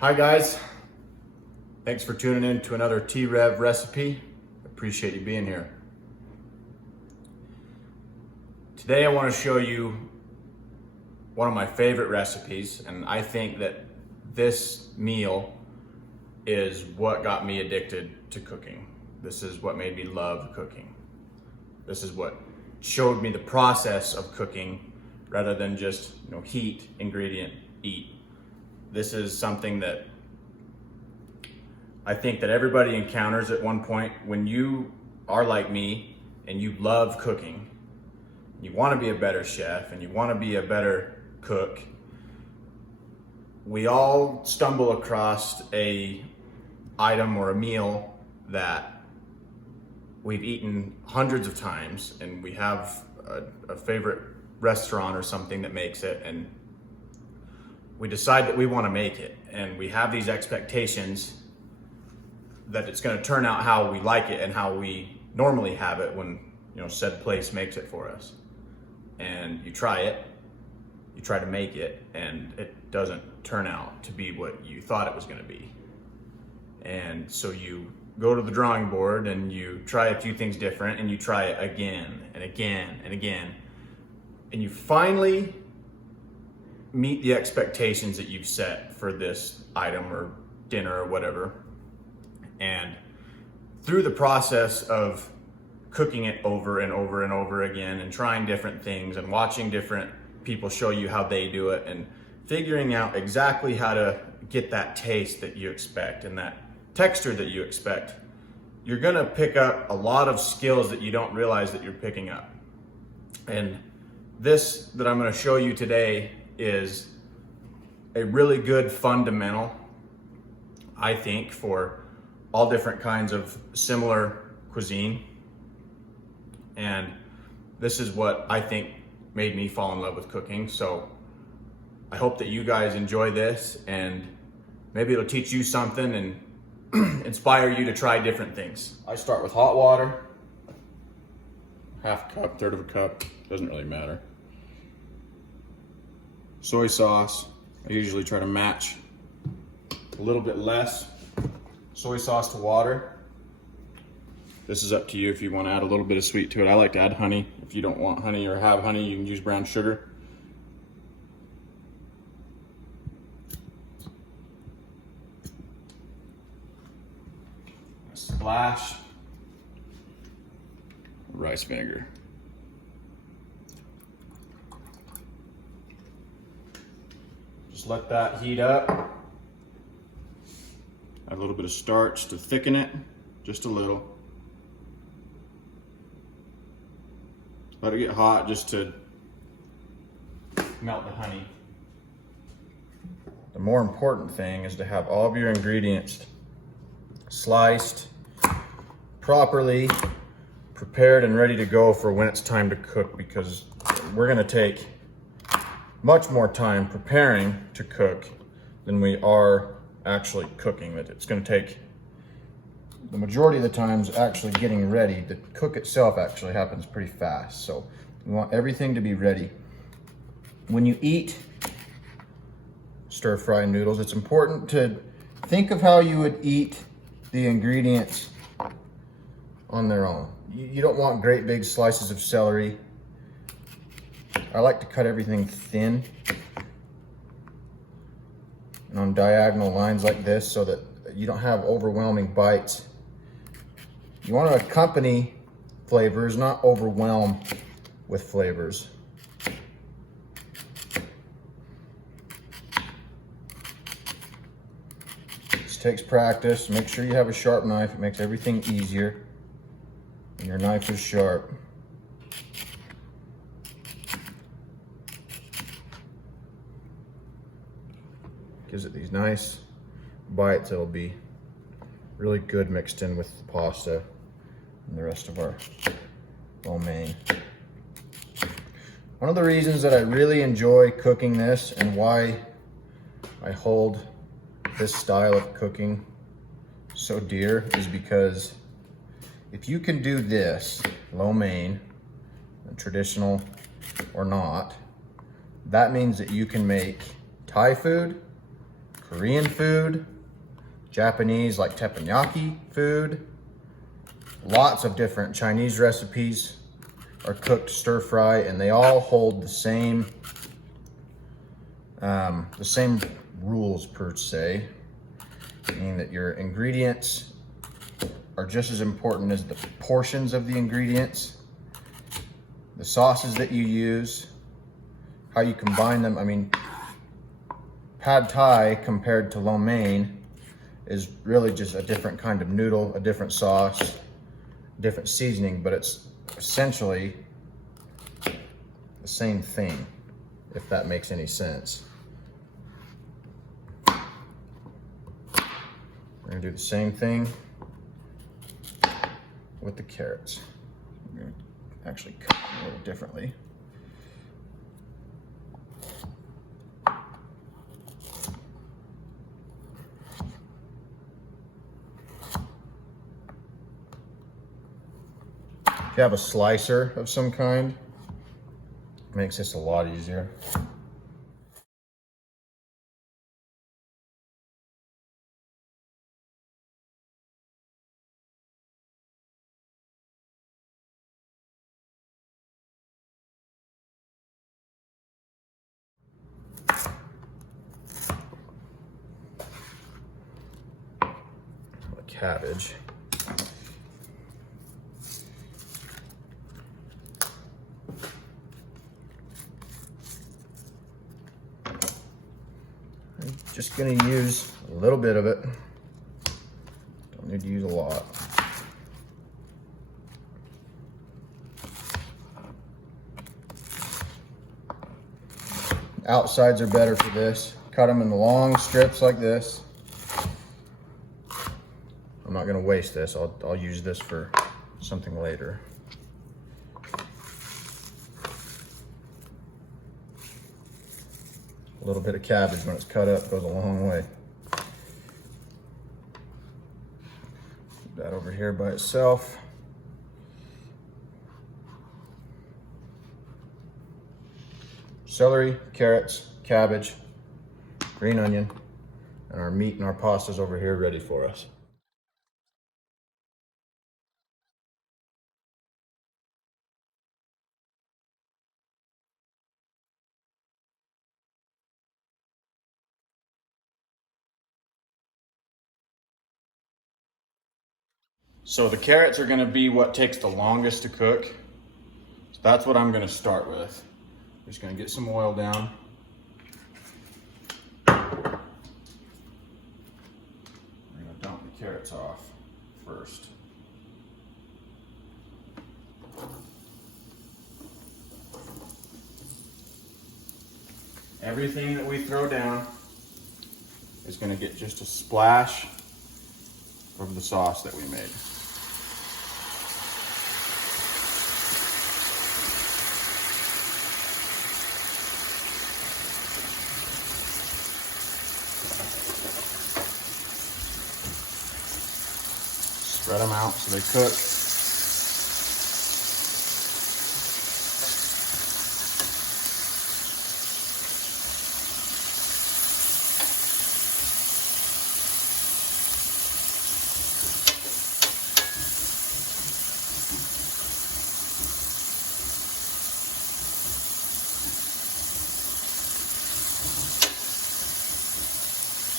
Hi guys, thanks for tuning in to another T-REV recipe. Appreciate you being here. Today I want to show you one of my favorite recipes, and I think that this meal is what got me addicted to cooking. This is what made me love cooking. This is what showed me the process of cooking rather than just, heat, ingredient, eat. This is something that I think that everybody encounters at one point when you are like me and you love cooking. You want to be a better chef and you want to be a better cook. We all stumble across a item or a meal that we've eaten hundreds of times, and we have a favorite restaurant or something that makes it, and we decide that we want to make it, and we have these expectations that it's going to turn out how we like it and how we normally have it when said place makes it for us. And you try it, you try to make it, and it doesn't turn out to be what you thought it was going to be. And so you go to the drawing board and you try a few things different, and you try it again and again and again, and you finally meet the expectations that you've set for this item or dinner or whatever. And through the process of cooking it over and over and over again and trying different things and watching different people show you how they do it and figuring out exactly how to get that taste that you expect and that texture that you expect, you're gonna pick up a lot of skills that you don't realize that you're picking up. And this that I'm gonna show you today is a really good fundamental, I think, for all different kinds of similar cuisine. And this is what I think made me fall in love with cooking. So I hope that you guys enjoy this, and maybe it'll teach you something and inspire you to try different things. I start with hot water, half a cup, third of a cup, doesn't really matter. Soy sauce, I usually try to match a little bit less soy sauce to water. This is up to you if you want to add a little bit of sweet to it. I like to add honey. If you don't want honey or have honey, you can use brown sugar. A splash of rice vinegar. Just let that heat up. Add a little bit of starch to thicken it, just a little. Let it get hot just to melt the honey. The more important thing is to have all of your ingredients sliced, properly prepared and ready to go for when it's time to cook, because we're gonna take much more time preparing to cook than we are actually cooking. That it's going to take the majority of the times actually getting ready. The cook itself actually happens pretty fast, so we want everything to be ready. When you eat stir-fry noodles, it's important to think of how you would eat the ingredients on their own. You don't want great big slices of celery. I like to cut everything thin and on diagonal lines like this so that you don't have overwhelming bites. You want to accompany flavors, not overwhelm with flavors. This takes practice. Make sure you have a sharp knife. It makes everything easier when your knife is sharp. Gives it these nice bites that'll be really good mixed in with the pasta and the rest of our lo mein. One of the reasons that I really enjoy cooking this and why I hold this style of cooking so dear is because if you can do this, lo mein, traditional or not, that means that you can make Thai food, Korean food, Japanese like teppanyaki food. Lots of different Chinese recipes are cooked stir fry, and they all hold the same rules per se, meaning that your ingredients are just as important as the portions of the ingredients, the sauces that you use, how you combine them. I mean, pad thai compared to lo mein is really just a different kind of noodle, a different sauce, different seasoning, but it's essentially the same thing, if that makes any sense. We're gonna do the same thing with the carrots. I'm gonna actually cut them a little differently. If you have a slicer of some kind, it makes this a lot easier. The cabbage. I'm just gonna use a little bit of it. Don't need to use a lot. Outsides are better for this. Cut them in long strips like this. I'm not gonna waste this. I'll use this for something later. A little bit of cabbage when it's cut up goes a long way. Keep that over here by itself. Celery, carrots, cabbage, green onion, and our meat and our pastas over here ready for us. So the carrots are gonna be what takes the longest to cook. So that's what I'm gonna start with. Just gonna get some oil down. I'm gonna dump the carrots off first. Everything that we throw down is gonna get just a splash of the sauce that we made. Spread them out so they cook.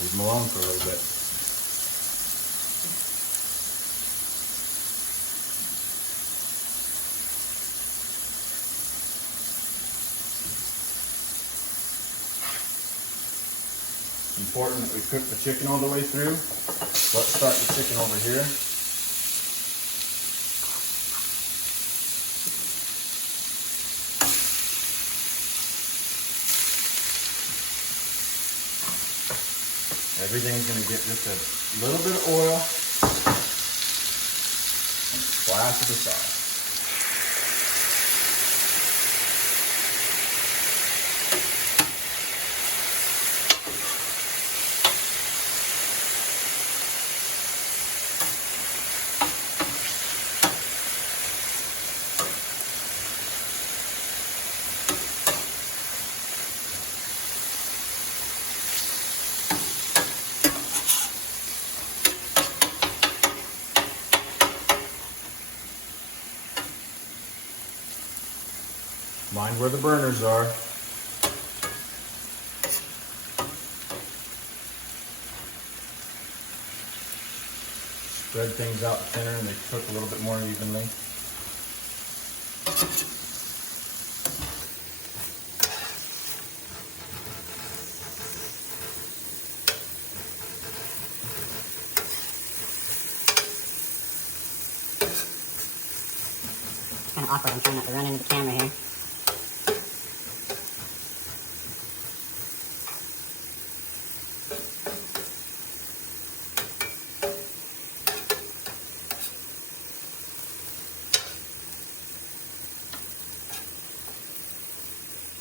Leave them alone for a little bit. Important that we cook the chicken all the way through. Let's start the chicken over here. Everything's gonna get just a little bit of oil and a splash of the sauce. Mind where the burners are. Spread things out thinner and they cook a little bit more evenly. Kind of awkward. I'm trying not to run into the camera here.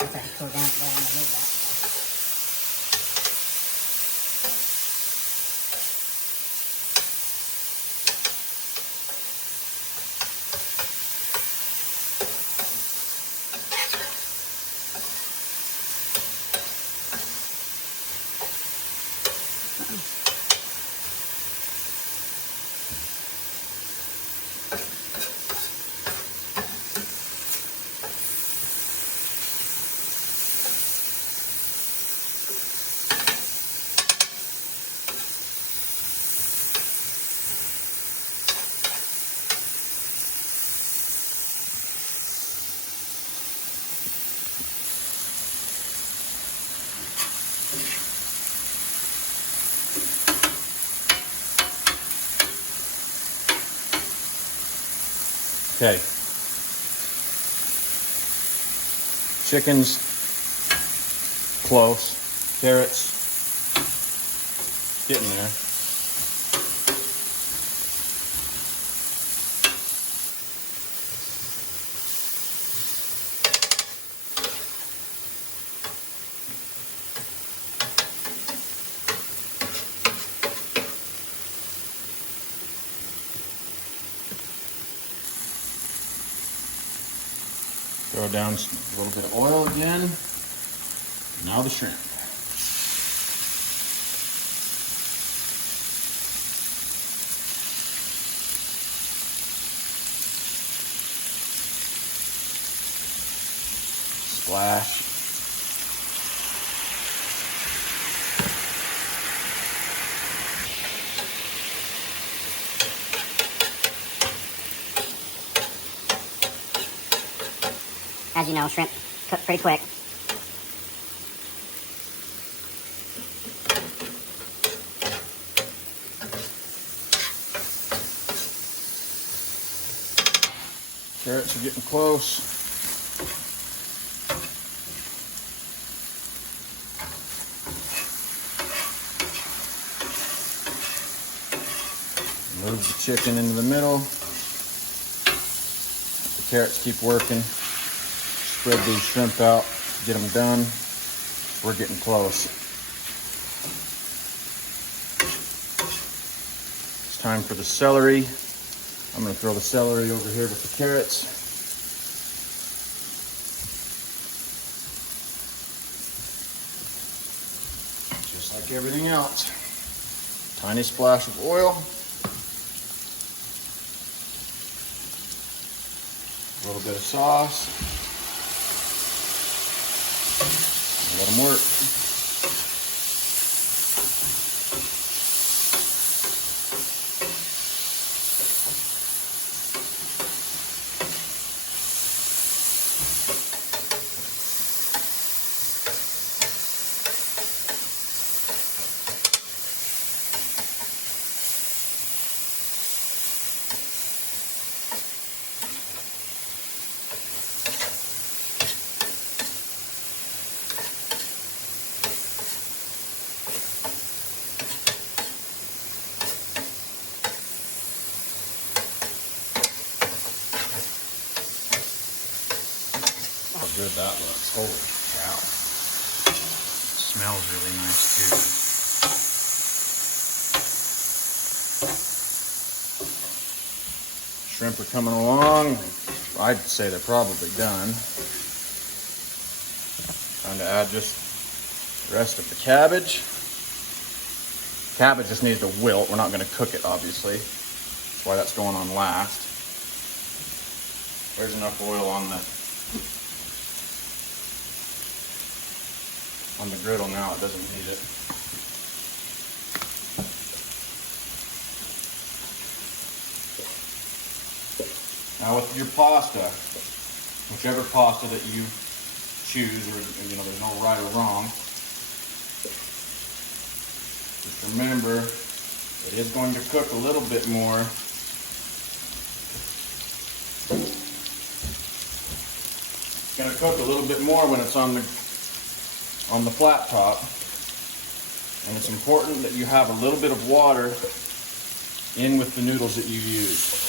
Once I pull down there, I'm going to move that. Okay. Chicken's close. Carrots getting there. Throw down a little bit of oil again. Now the shrimp. Splash. As you know, shrimp cook pretty quick. Carrots are getting close. Move the chicken into the middle. The carrots keep working. Spread these shrimp out, get them done. We're getting close. It's time for the celery. I'm going to throw the celery over here with the carrots. Just like everything else. Tiny splash of oil. A little bit of sauce. Let them work. How good that looks. Holy cow. Smells really nice too. Shrimp are coming along. I'd say they're probably done. Time to add just the rest of the cabbage. Cabbage just needs to wilt. We're not going to cook it, obviously. That's why that's going on last. There's enough oil on the on the griddle now, it doesn't need it. Now with your pasta, whichever pasta that you choose, or you know, there's no right or wrong. Just remember, it is going to cook a little bit more. It's going to cook a little bit more when it's on the flat top. And it's important that you have a little bit of water in with the noodles that you use.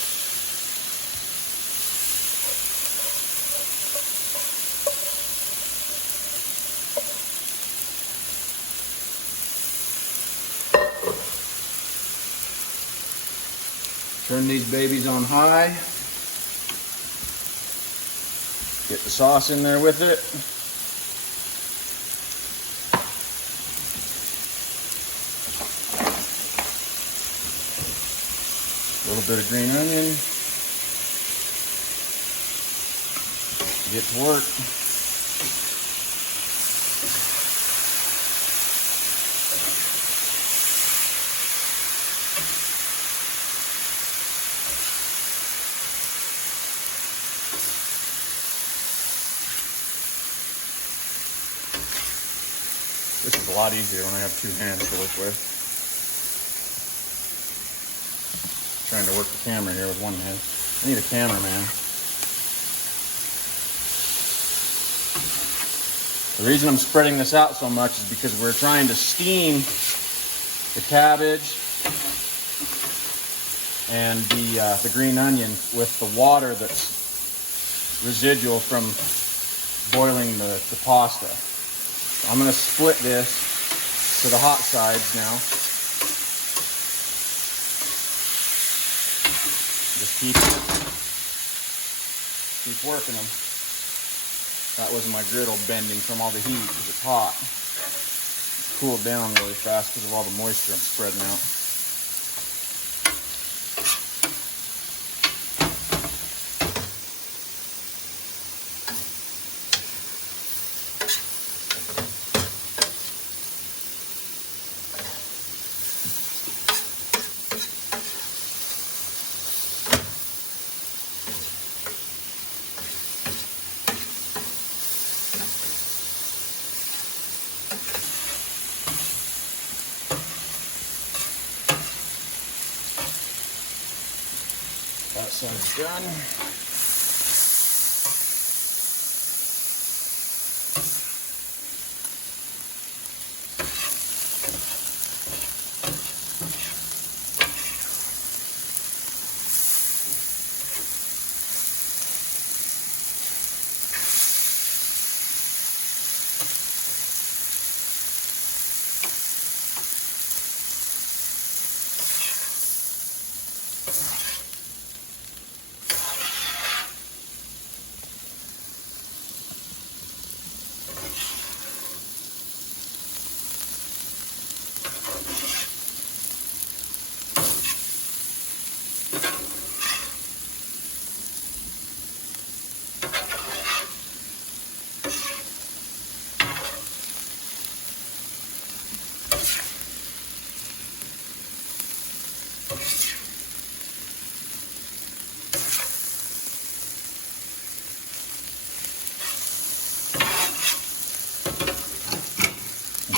Turn these babies on high. Get the sauce in there with it. A little bit of green onion. Get to work. This is a lot easier when I have two hands to work with. Trying to work the camera here with one hand. I need a cameraman. The reason I'm spreading this out so much is because we're trying to steam the cabbage and the green onion with the water that's residual from boiling the pasta. I'm going to split this to the hot sides now. Just keep working them. That was my griddle bending from all the heat because it's hot. It's cooled down really fast because of all the moisture I'm spreading out. That side's done.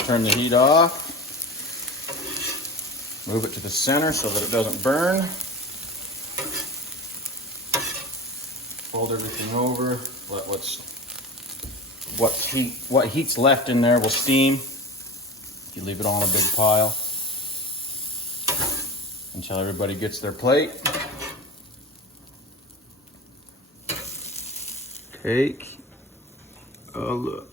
Turn the heat off. Move it to the center so that it doesn't burn. Fold everything over. Let what heat's left in there will steam. You leave it all in a big pile until everybody gets their plate. Take a look.